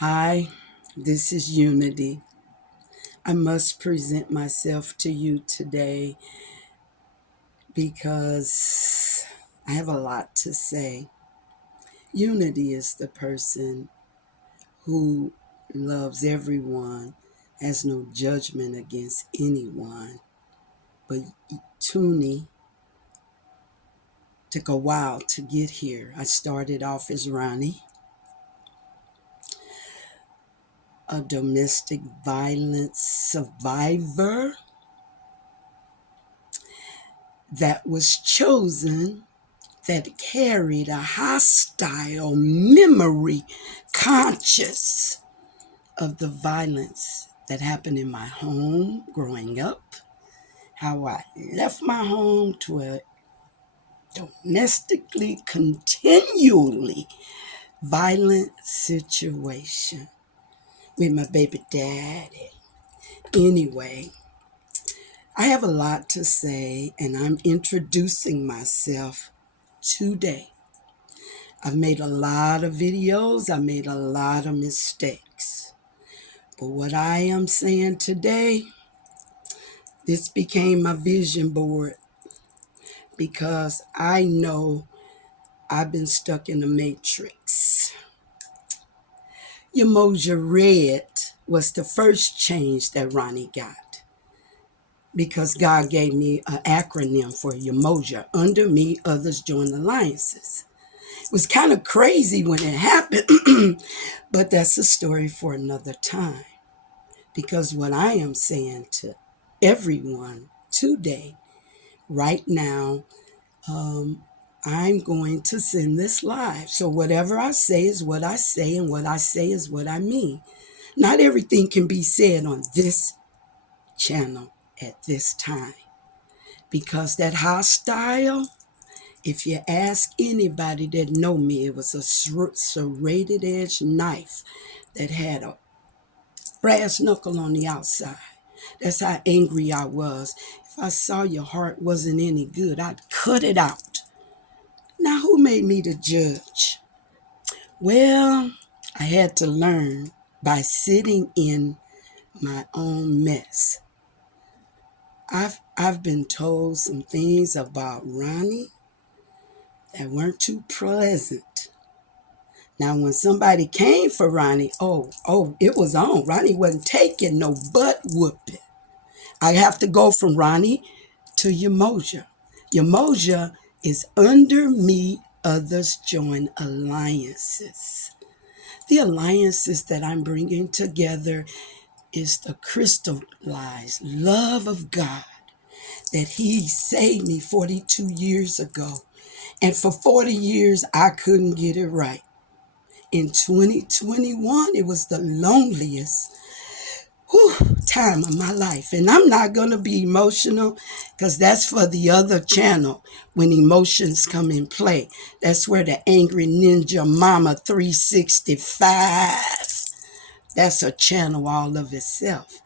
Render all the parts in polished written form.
Hi, this is Unity. I must present myself to you today because I have a lot to say. Unity is the person who loves everyone, has no judgment against anyone. But Toonie took a while to get here. I started off as Ronnie, a domestic violence survivor that was chosen, that carried a hostile memory conscious of the violence that happened in my home growing up, how I left my home to a domestically, continually violent situation with my baby daddy. Anyway, I have a lot to say, and I'm introducing myself today. I've made a lot of videos. I made a lot of mistakes. But what I am saying today, this became my vision board because I know I've been stuck in the matrix. Emoji Red was the first change that Ronnie got because God gave me an acronym for Emoji. Under me, others join alliances. It was kind of crazy when it happened, but that's a story for another time. Because what I am saying to everyone today, right now, I'm going to send this live. So whatever I say is what I say, and what I say is what I mean. Not everything can be said on this channel at this time. Because that hostile, if you ask anybody that know me, it was a serrated edge knife that had a brass knuckle on the outside. That's how angry I was. If I saw your heart wasn't any good, I'd cut it out. Now, who made me the judge? Well, I had to learn by sitting in my own mess. I've been told some things about Ronnie that weren't too pleasant. Now, when somebody came for Ronnie, it was on. Ronnie wasn't taking no butt whooping. I have to go from Ronnie to Yamoja. Yamoja is under me, others join alliances. The alliances that I'm bringing together is the crystallized love of God that He saved me 42 years ago. And for 40 years, I couldn't get it right. In 2021, it was the loneliest time of my life. And I'm not going to be emotional because that's for the other channel when emotions come in play. That's where the Angry Ninja Mama 365, that's a channel all of itself.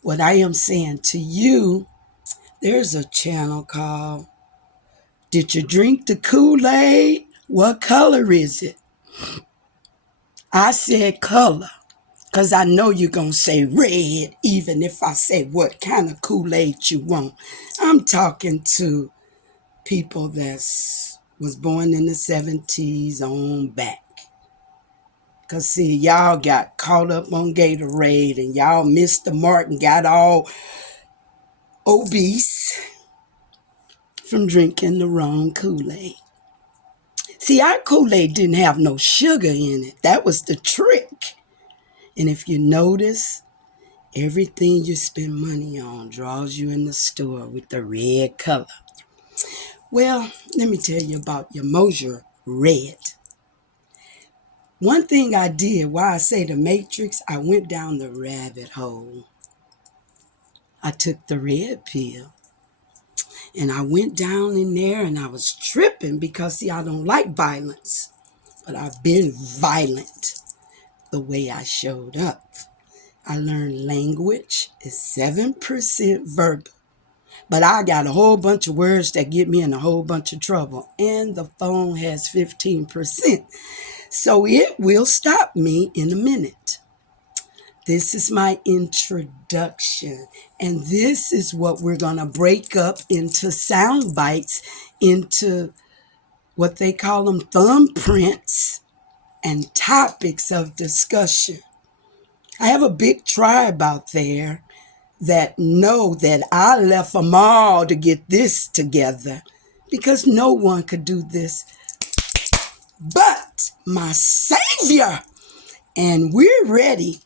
What I am saying to you, there's a channel called Did You Drink the Kool-Aid? What color is it? I said color. Because I know you're going to say red, even if I say what kind of Kool-Aid you want. I'm talking to people that was born in the 70s on back. Because, see, y'all got caught up on Gatorade and y'all missed the mark and got all obese from drinking the wrong Kool-Aid. See, our Kool-Aid didn't have no sugar in it. That was the trick. And if you notice, everything you spend money on draws you in the store with the red color. Well, let me tell you about your Mosier Red. One thing I did, why I say the Matrix, I went down the rabbit hole. I took the red pill and I went down in there and I was tripping because, see, I don't like violence, but I've been violent the way I showed up. I learned language is 7% verbal. But I got a whole bunch of words that get me in a whole bunch of trouble. And the phone has 15%. So it will stop me in a minute. This is my introduction. And this is what we're going to break up into sound bites, into what they call them thumbprints and topics of discussion. I have a big tribe out there that know that I left them all to get this together, because no one could do this but my Savior. And we're ready.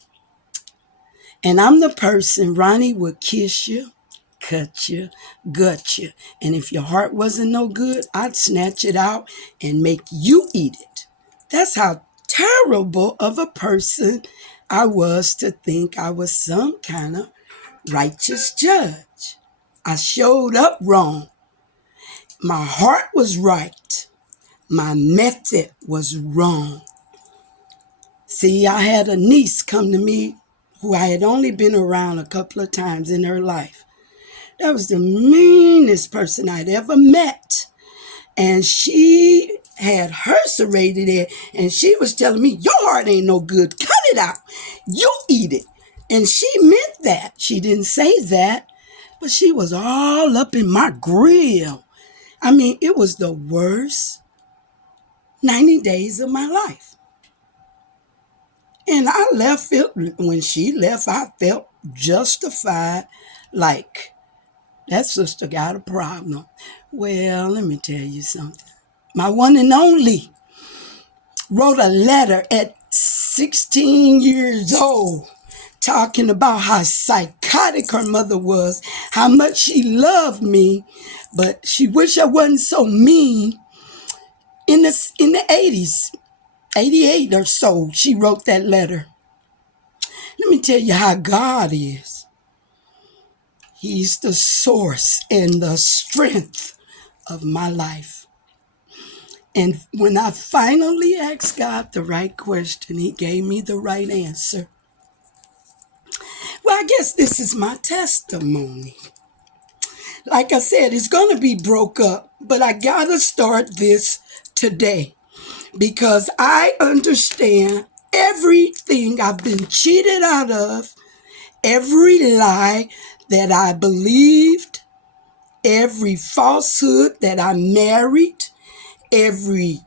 And I'm the person, Ronnie would kiss you, cut you, gut you. And if your heart wasn't no good, I'd snatch it out and make you eat it. That's how terrible of a person I was, to think I was some kind of righteous judge. I showed up wrong. My heart was right. My method was wrong. See, I had a niece come to me who I had only been around a couple of times in her life. That was the meanest person I'd ever met. And she had her serrated it, and she was telling me, your heart ain't no good. Cut it out. You eat it. And she meant that. She didn't say that, but she was all up in my grill. I mean, it was the worst 90 days of my life. And I left it, when she left, I felt justified, like, that sister got a problem. Well, let me tell you something. My one and only wrote a letter at 16 years old talking about how psychotic her mother was, how much she loved me, but she wished I wasn't so mean. In the 80s, 88 or so, she wrote that letter. Let me tell you how God is. He's the source and the strength of my life. And when I finally asked God the right question, he gave me the right answer. Well, I guess this is my testimony. Like I said, it's going to be broke up, but I got to start this today, because I understand everything I've been cheated out of, every lie that I believed, every falsehood that I married, every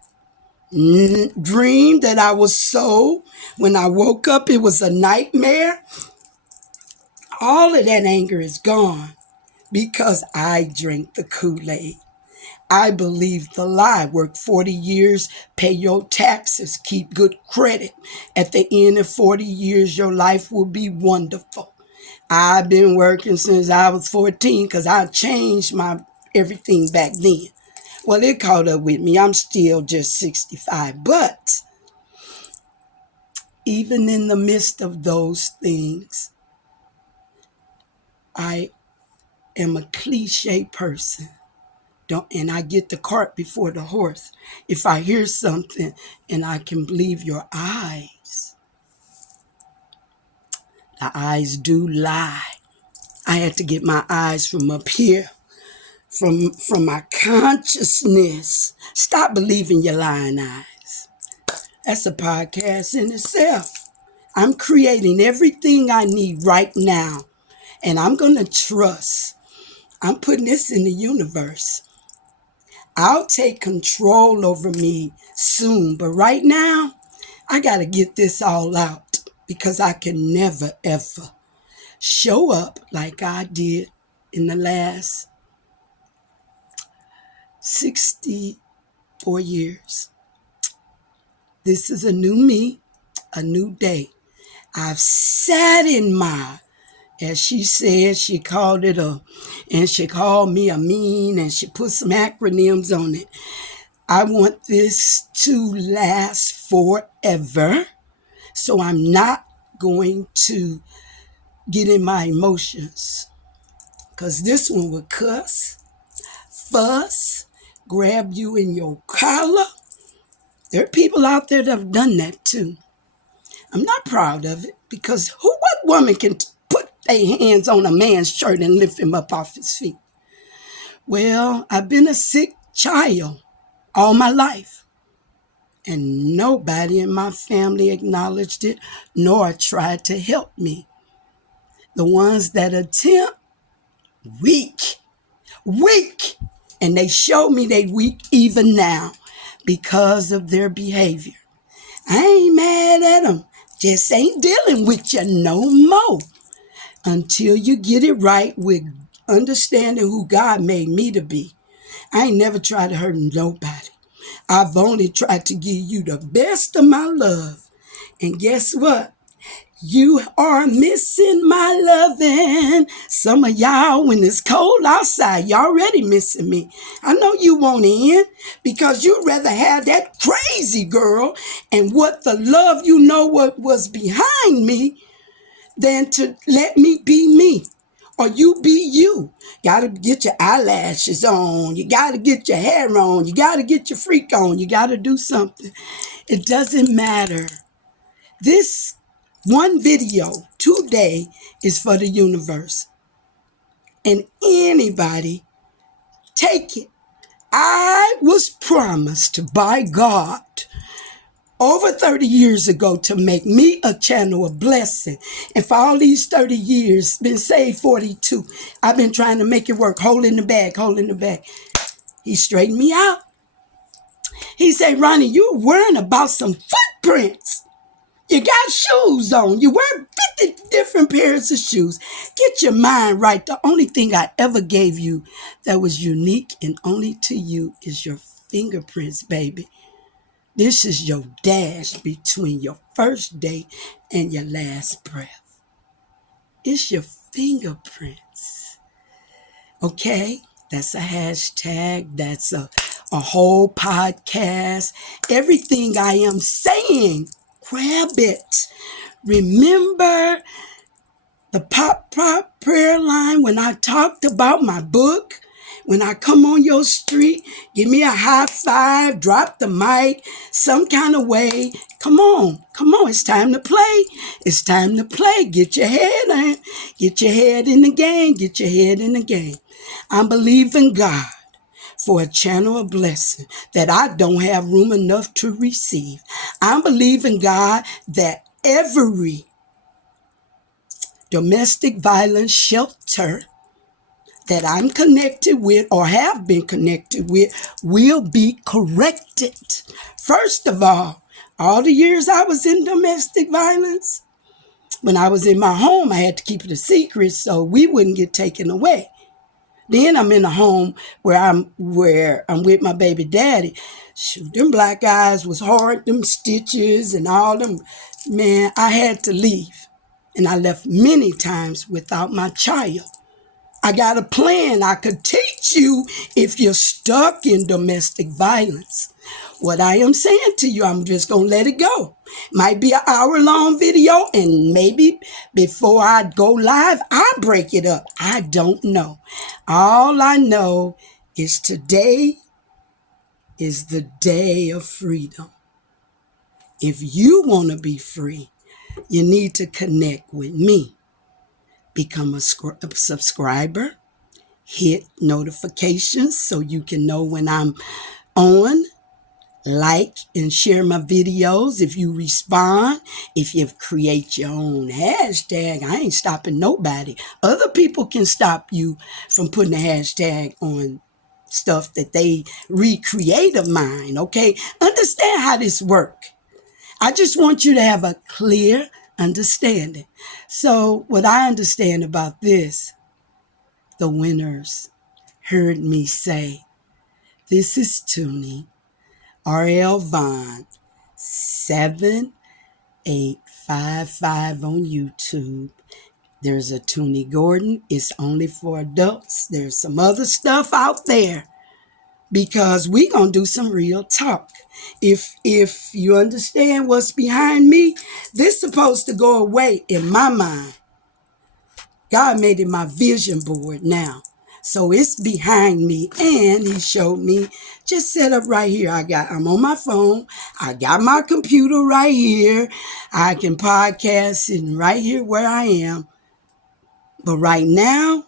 dream that I was sold. When I woke up, it was a nightmare. All of that anger is gone because I drank the Kool-Aid. I believed the lie. Work 40 years, pay your taxes, keep good credit. At the end of 40 years, your life will be wonderful. I've been working since I was 14 because I changed my everything back then. Well, it caught up with me. I'm still just 65. But even in the midst of those things, I am a cliche person. And I get the cart before the horse. If I hear something and I can believe your eyes, the eyes do lie. I had to get my eyes from up here, from my consciousness. Stop believing your lying eyes. That's a podcast in itself. I'm creating everything I need right now, and I'm going to trust. I'm putting this in the universe. I'll take control over me soon, but right now, I got to get this all out, because I can never, ever show up like I did in the last 64 years. This is a new me, a new day. I've sat in my, as she said, she called it and she called me a mean, and she put some acronyms on it. I want this to last forever, so I'm not going to get in my emotions, because this one would cuss, fuss, grab you in your collar. There are people out there that have done that too. I'm not proud of it, because what woman can put their hands on a man's shirt and lift him up off his feet? Well, I've been a sick child all my life. and nobody in my family acknowledged it nor tried to help me. The ones that attempt, weak, weak. And they show me they weak even now because of their behavior. I ain't mad at them. Just ain't dealing with you no more until you get it right with understanding who God made me to be. I ain't never tried to hurt nobody. I've only tried to give you the best of my love. And guess what? You are missing my loving. Some of y'all, when it's cold outside, y'all already missing me. I know you won't end because you'd rather have that crazy girl and what the love you know what was behind me than to let me be me. Or you be you. Gotta get your eyelashes on. You gotta get your hair on. You gotta get your freak on. You gotta do something. It doesn't matter. This one video today is for the universe. And anybody, take it. I was promised by God over 30 years ago to make me a channel of blessing. And for all these 30 years, been saved 42. I've been trying to make it work, holding the bag, holding the bag. He straightened me out. He said, Ronnie, you're worrying about some footprints. You got shoes on. You wear 50 different pairs of shoes. Get your mind right. The only thing I ever gave you that was unique and only to you is your fingerprints, baby. This is your dash between your first day and your last breath. It's your fingerprints. Okay? That's a hashtag. That's a whole podcast. Everything I am saying, grab it. Remember the pop prayer line when I talked about my book? When I come on your street, give me a high five, drop the mic, some kind of way. Come on, it's time to play. It's time to play. Get your head in. Get your head in the game. Get your head in the game. I'm believing God for a channel of blessing that I don't have room enough to receive. I'm believing God that every domestic violence shelter that I'm connected with or have been connected with will be corrected. First of all the years I was in domestic violence, when I was in my home, I had to keep it a secret so we wouldn't get taken away. Then I'm in a home where I'm with my baby daddy. Shoot, them black eyes was hard, them stitches and all them. Man, I had to leave. And I left many times without my child. I got a plan I could teach you if you're stuck in domestic violence. What I am saying to you, I'm just going to let it go. Might be an hour-long video, and maybe before I go live, I'll break it up. I don't know. All I know is today is the day of freedom. If you want to be free, you need to connect with me. Become a subscriber. Hit notifications so you can know when I'm on. Like and share my videos. If you respond, if you create your own hashtag, I ain't stopping nobody. Other people can stop you from putting a hashtag on stuff that they recreate of mine, okay? Understand how this works. I just want you to have a clear understanding. So what I understand about this, the winners heard me say, this is Toonie, R.L. Vaughn, 7855 on YouTube. There's a Toonie Gordon. It's only for adults. There's some other stuff out there because we gonna do some real talk. If you understand what's behind me, this supposed to go away in my mind. God made it my vision board now. So it's behind me, and he showed me, just set up right here. I'm on my phone. I got my computer right here. I can podcast and right here where I am. But right now,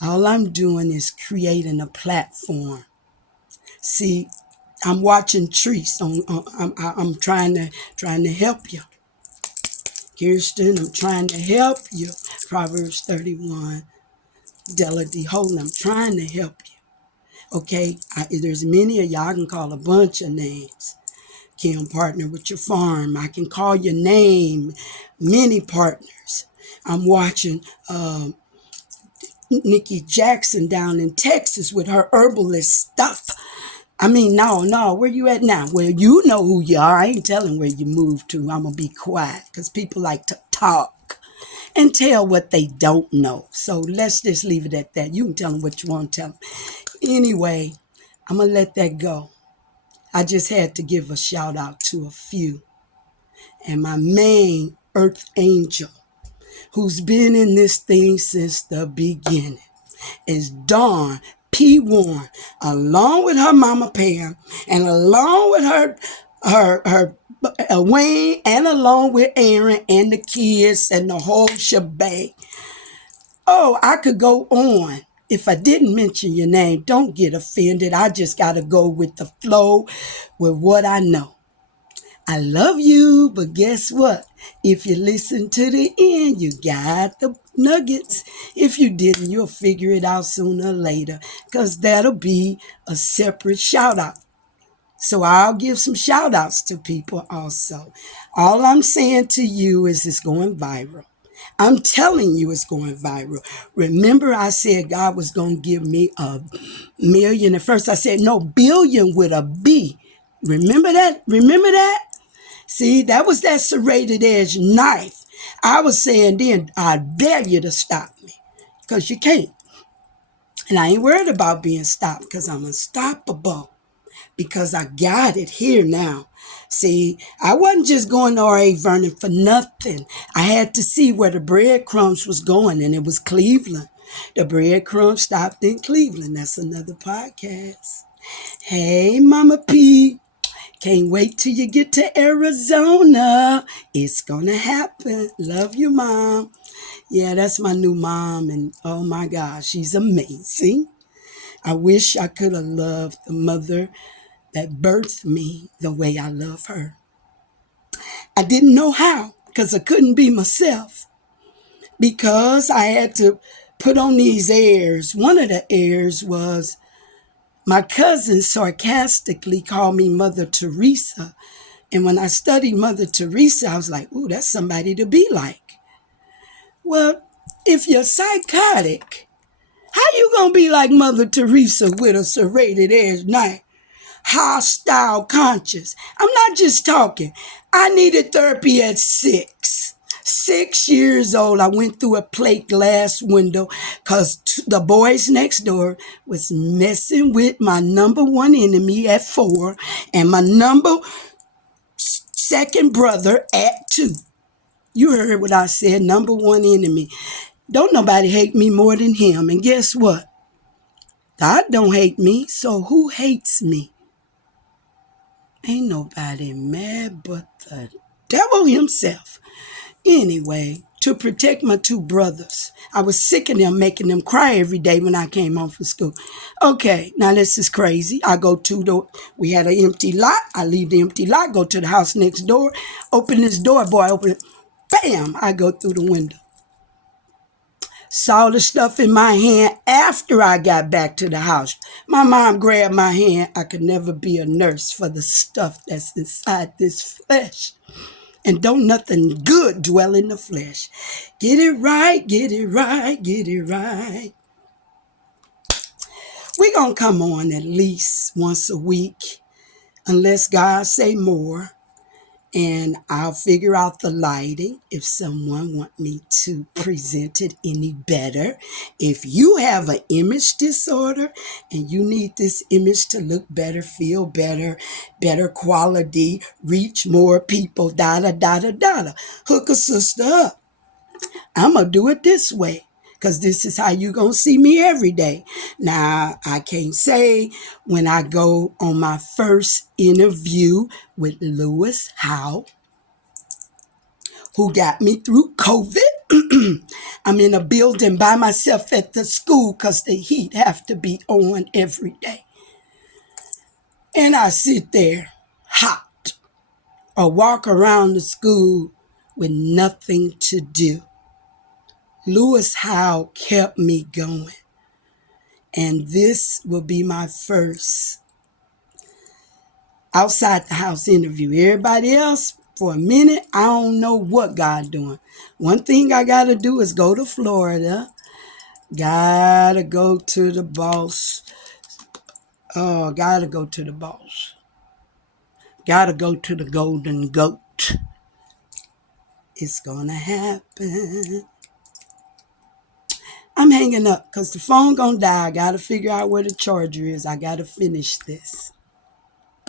all I'm doing is creating a platform. See, I'm watching Treese. I'm trying to help you. Kirsten, I'm trying to help you. Proverbs 31. Della D. Holden, I'm trying to help you. Okay, there's many of y'all. I can call a bunch of names. Kim, partner with your farm. I can call your name. Many partners. I'm watching Nikki Jackson down in Texas with her herbalist stuff. I mean, no, where you at now? Well, you know who you are. I ain't telling where you moved to. I'm going to be quiet because people like to talk and tell what they don't know. So let's just leave it at that. You can tell them what you want to tell them. Anyway, I'm going to let that go. I just had to give a shout out to a few. And my main earth angel, who's been in this thing since the beginning, is Dawn P. Warren, along with her mama Pam, and along with her Wayne, and along with Aaron and the kids and the whole shebang. Oh, I could go on. If I didn't mention your name, don't get offended. I just got to go with the flow with what I know. I love you, but guess what? If you listen to the end, you got the nuggets. If you didn't, you'll figure it out sooner or later, because that'll be a separate shout out. So I'll give some shout outs to people also. All I'm saying to you is it's going viral. I'm telling you it's going viral. Remember I said God was going to give me a million. At first I said, no, billion with a B. Remember that? Remember that? See, that was that serrated edge knife. I was saying then, I dare you to stop me, because you can't. And I ain't worried about being stopped, because I'm unstoppable, because I got it here now. See, I wasn't just going to R.A. Vernon for nothing. I had to see where the breadcrumbs was going, and it was Cleveland. The breadcrumbs stopped in Cleveland. That's another podcast. Hey, Mama P. Can't wait till you get to Arizona. It's gonna happen. Love you, Mom. Yeah, that's my new mom, and oh my gosh, she's amazing. I wish I could have loved the mother that birthed me the way I love her. I didn't know how, because I couldn't be myself, because I had to put on these airs. One of the airs was my cousin sarcastically called me Mother Teresa. And when I studied Mother Teresa, I was like, ooh, that's somebody to be like. Well, if you're psychotic, how you gonna be like Mother Teresa with a serrated edge knife? Hostile conscious. I'm not just talking. I needed therapy at 6. 6 years old, I went through a plate glass window because the boys next door was messing with my number one enemy at 4 and my number second brother at 2. You heard what I said, number one enemy. Don't nobody hate me more than him. And guess what? God don't hate me, so who hates me? Ain't nobody mad but the devil himself. Anyway, to protect my 2 brothers, I was sick of them making them cry every day when I came home from school. Okay, now this is crazy. We had an empty lot. I leave the empty lot, go to the house next door, open this door, boy, open it. Bam, I go through the window. Saw the stuff in my hand after I got back to the house. My mom grabbed my hand. I could never be a nurse for the stuff that's inside this flesh. And don't nothing good dwell in the flesh. Get it right, get it right, get it right. We're going to come on at least once a week, unless God say more. And I'll figure out the lighting if someone want me to present it any better. If you have an image disorder and you need this image to look better, feel better, better quality, reach more people, hook a sister up. I'm going to do it this way, because this is how you going to see me every day. Now, I can't say when I go on my first interview with Lewis Howe, who got me through COVID. I'm in a building by myself at the school because the heat have to be on every day. And I sit there hot or walk around the school with nothing to do. Lewis Howe kept me going. And this will be my first outside the house interview. Everybody else, for a minute, I don't know what God doing. One thing I got to do is go to Florida. Gotta go to the boss. Oh, gotta go to the boss. Gotta go to the golden goat. It's gonna happen. I'm hanging up because the phone gonna die. I gotta figure out where the charger is. I gotta finish this.